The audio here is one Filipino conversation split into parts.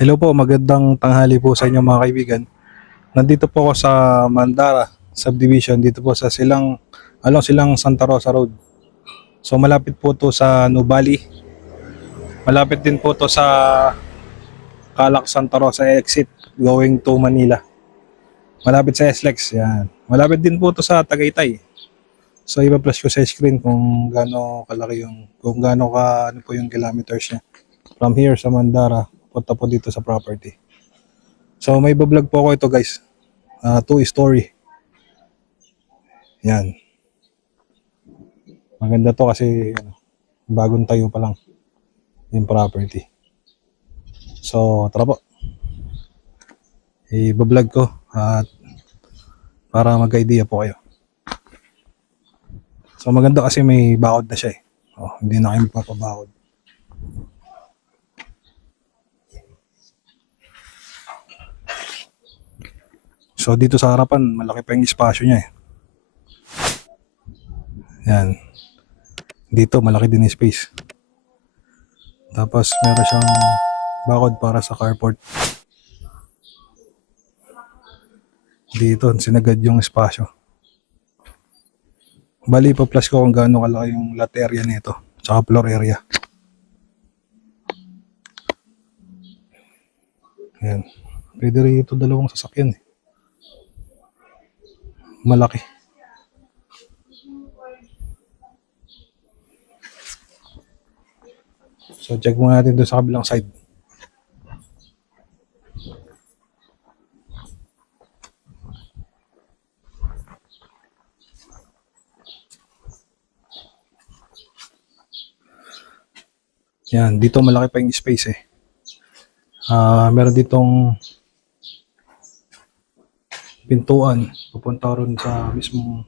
Hello po, magandang tanghali po sa inyo mga kaibigan. Nandito po ako sa Mandara Subdivision, dito po sa silang Santa Rosa Road. So malapit po to sa Nubali. Malapit din po to sa Calac Santa Rosa exit going to Manila. Malapit sa SLEX, yan. Malapit din po to sa Tagaytay. So iba-flash ko sa screen kung gaano kalaki kung gaano ka, ano po yung kilometers niya. From here sa Mandara, punta po dito sa property. So may bablog po ako ito guys. 2 story. Yan. Maganda to kasi bagong tayo pa lang yung property. So tara po. I-vlog ko at para mag-idea po kayo. So maganda kasi may bakod na siya eh. Hindi na kayo magpapabakod. So dito sa harapan, malaki pa yung espasyo niya eh. Yan. Dito, malaki din yung space. Tapos meron siyang bakod para sa carport. Dito, sinagad yung espasyo. Bali, pa-plus ko kung gaano kalaki yung lot area nito. Tsaka floor area. Yan. Pwede rin ito dalawang sasakyan eh. Malaki. So check muna natin doon sa kabilang side. Yan, dito malaki pa yung space eh. Meron ditong pintuan papunta ron sa mismong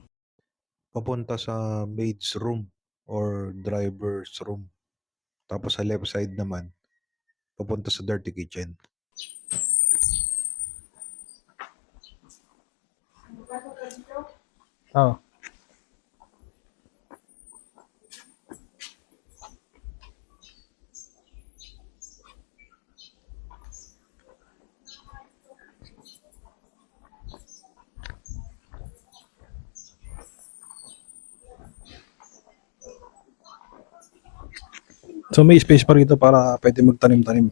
papunta sa maid's room or driver's room. Tapos sa left side naman, papunta sa dirty kitchen. Oh. So may space pa rito para pwede magtanim-tanim.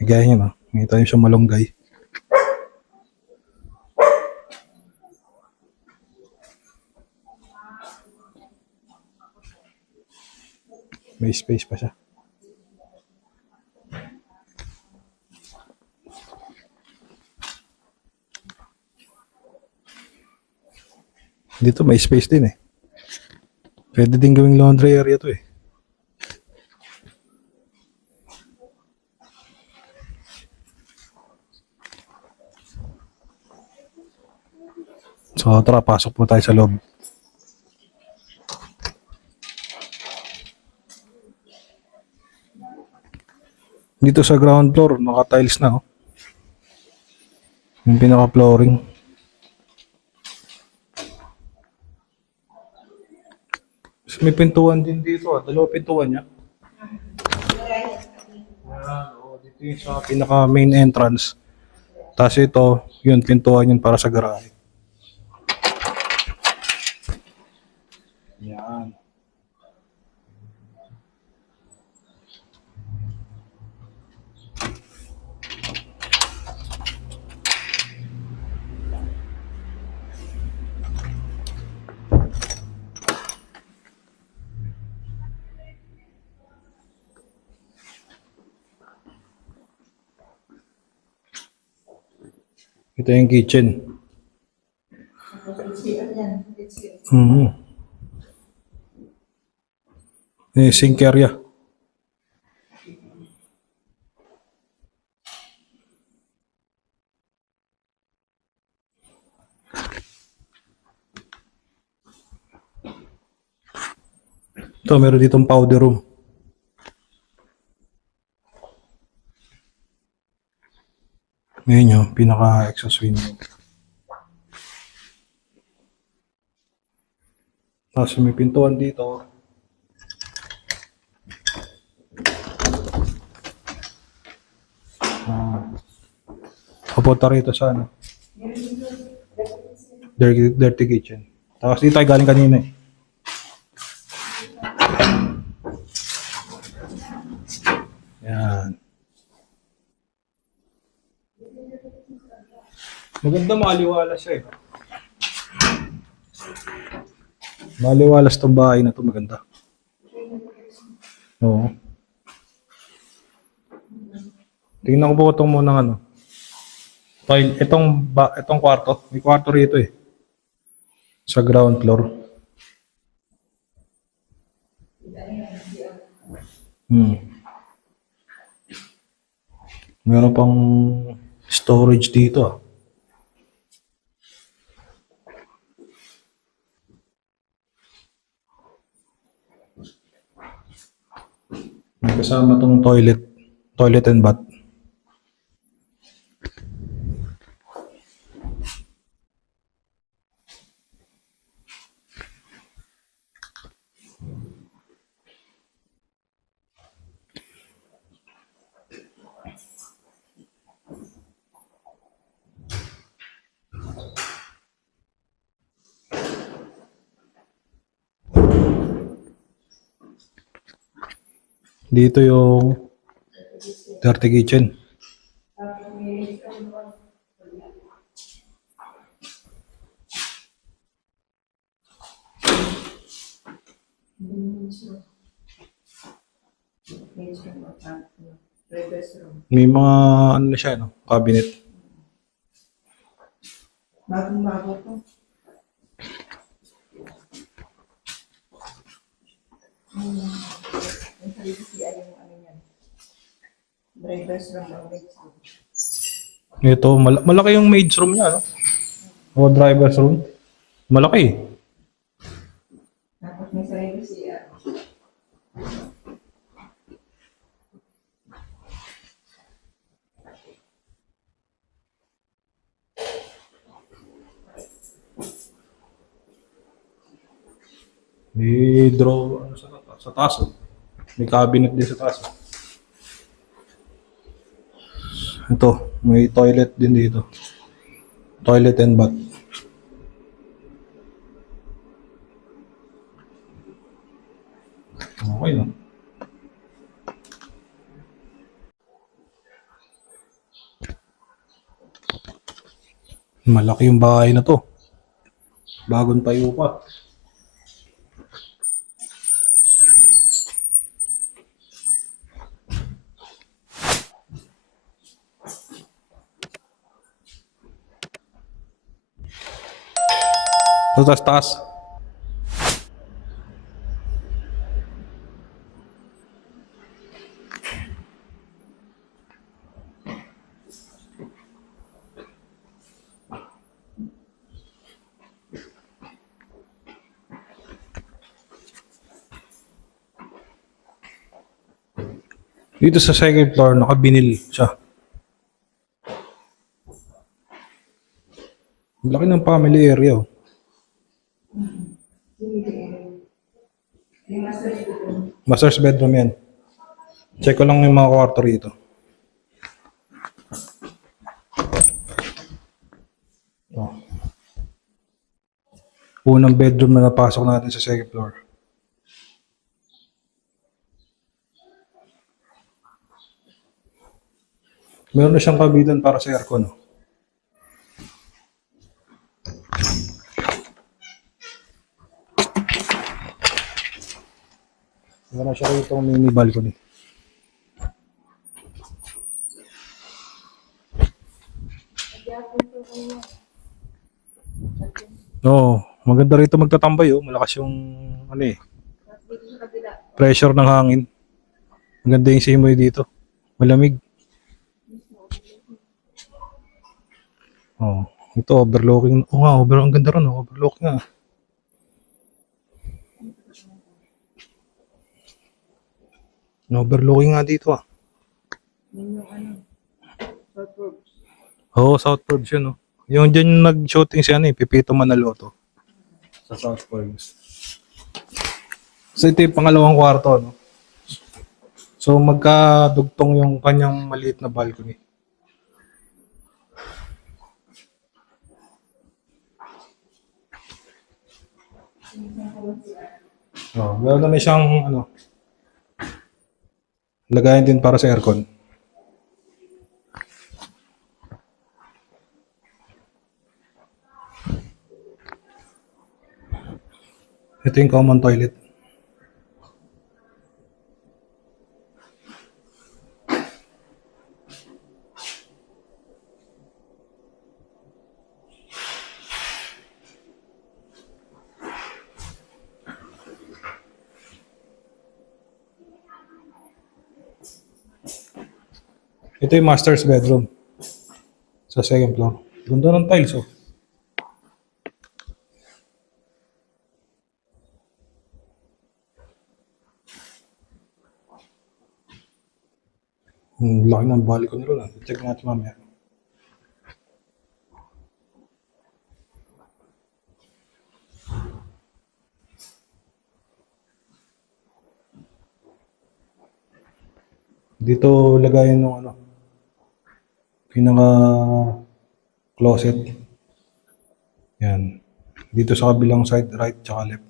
Kagaya niya, no? May tanim siyang malunggay. May space pa siya. Dito may space din eh. Pwede din gawing laundry area to eh. So tara, pasok po tayo sa loob. Dito sa ground floor, naka-tiles na oh. Yung pinaka-flooring. So, may pintuan din dito ah. Dalawa pintuan niya. Dito yung sa pinaka-main entrance. Tapos ito, yun, pintuan yun para sa garahe. Yan. Ito yung kitchen. Sink area. Ito, meron ditong powder room. Ngayon yung pinaka-exhaust window. Tapos may pintuan dito. Papunta rito sa ano, dirty kitchen. Tapos dito ay galing kanina eh. Yan. Maganda, maliwalas siya eh. Maliwalas tong bahay na to, maganda. Oo. Tingnan ko po itong muna ano. Itong kwarto. May kwarto rito eh. Sa ground floor. Meron pang storage dito ah. May kasama tong toilet and bath. Dito yung dirty kitchen. May mga ano na siya, no? Cabinet. Bagong-bago to. Yung sa CI yung ano yan. Drivers lang ang maid's room. Ito, malaki yung maid's room niya, no? O driver's room. Malaki. Tapos may sarili CI. May draw ano, sa taas. Oh. May cabinet din sa taas. Oh. Ito, may toilet din dito. Toilet and bath. Okay, no? Malaki yung bahay na to. Bagong tayo pa. Ito taas. Dito sa second floor, nakabinil siya. Laki ng family area. Oh. Master's bedroom yan. Check ko lang yung mga kwarto rito. Oh. Unang bedroom na napasok natin sa second floor. Meron na siyang kabitan para sa aircon. Oh. Meron siya rito mini balcony. Oo, maganda rito magtatambay oh. Malakas yung ano eh, pressure ng hangin. Maganda yung simoy dito. Malamig. Oh, ito overlooking. Oh, nga, ang ganda ron, oh. Overlooking ah. Overlooking nga dito ah. Yun yung ano. Suburbs. Oo, South Forbes yun, no? Yung dyan yung nag-shooting si ano eh, Pipito Manaloto. Sa South Forbes. So ito yung pangalawang kwarto, no? So magkadugtong yung kanyang maliit na balcony. Oh, meron naman siyang ano, lagayan din para sa aircon. Ito yung common toilet. Ito yung master's bedroom sa second floor. Ganda ng tiles, oh. Laki ng balcony ron, ah. Check natin mamaya. Dito lagayan ng ano, pinaka closet. Yan. Dito sa kabilang side, right tsaka left.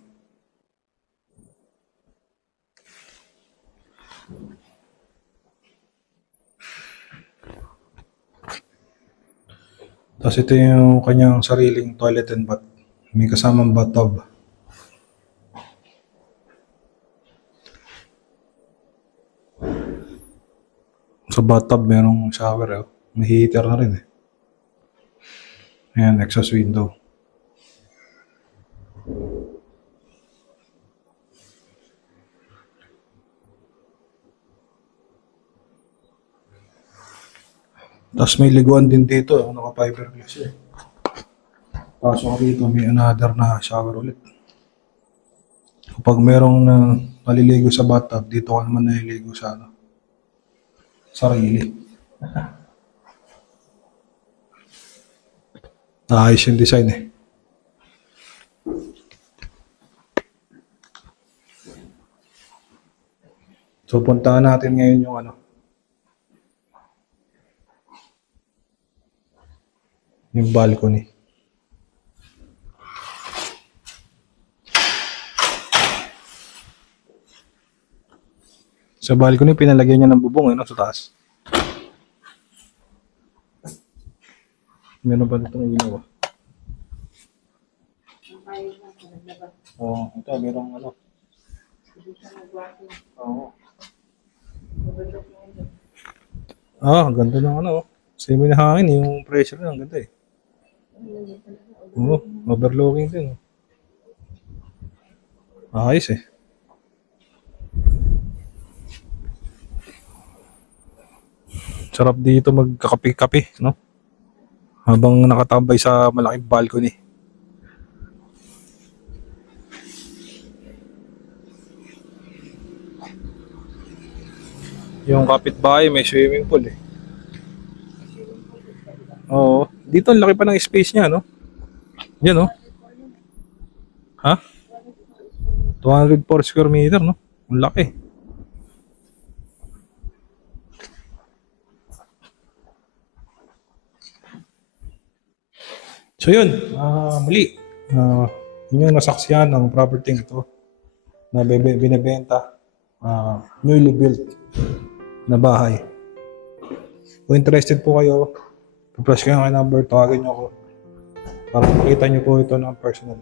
Tapos ito yung kanyang sariling toilet and bath. May kasamang bathtub. Sa bathtub merong shower, eh. May heater na rin, eh. Ayan, exhaust window. Tapos may liguan din dito, naka-fiberglass, eh. Pasok ka dito, may another na shower ulit. Kapag merong naliligo sa bathtub, dito ka naman naliligo sa ano, sarili. Naayos yung design, eh. So puntahan natin ngayon yung ano, yung balcony. Sa balcony, pinalagyan niya ng bubong, sa taas. Meron ba itong ilaw, ah? Oo, ito, merong ano. Oo. Ang ganda ng ano, oh. Simoy na hangin, yung pressure na, ang ganda, eh. Oo, overlooking din, oh. Ayos, eh. Sarap dito magkakape-kape, no? Habang nakatambay sa malaking balcony. Yung kapitbahay may swimming pool, eh. Oo. Dito ang laki pa ng space niya, no? Yan, no? Ha? 204 square meter, no? Ang laki. So yun, muli, yun yung nasaksihan ng property ito na binibenta, newly built na bahay. Kung interested po kayo, i-press kayo ng number, tawagin nyo ako para makita nyo po ito ng personal.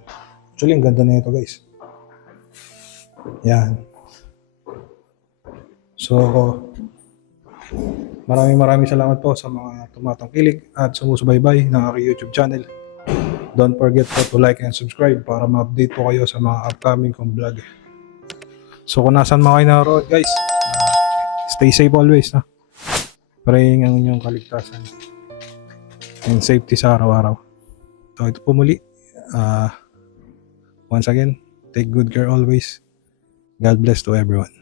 Actually, ang ganda na ito, guys. Yan. So, maraming salamat po sa mga tumatangkilik at sumusubaybay ng aking YouTube channel. Don't forget po to like and subscribe para ma-update po kayo sa mga upcoming kong vlog. So kung nasan mga kayo naroon, guys, stay safe always, na. Praying ang inyong kaligtasan and safety sa araw-araw. So ito po muli. Once again, take good care always. God bless to everyone.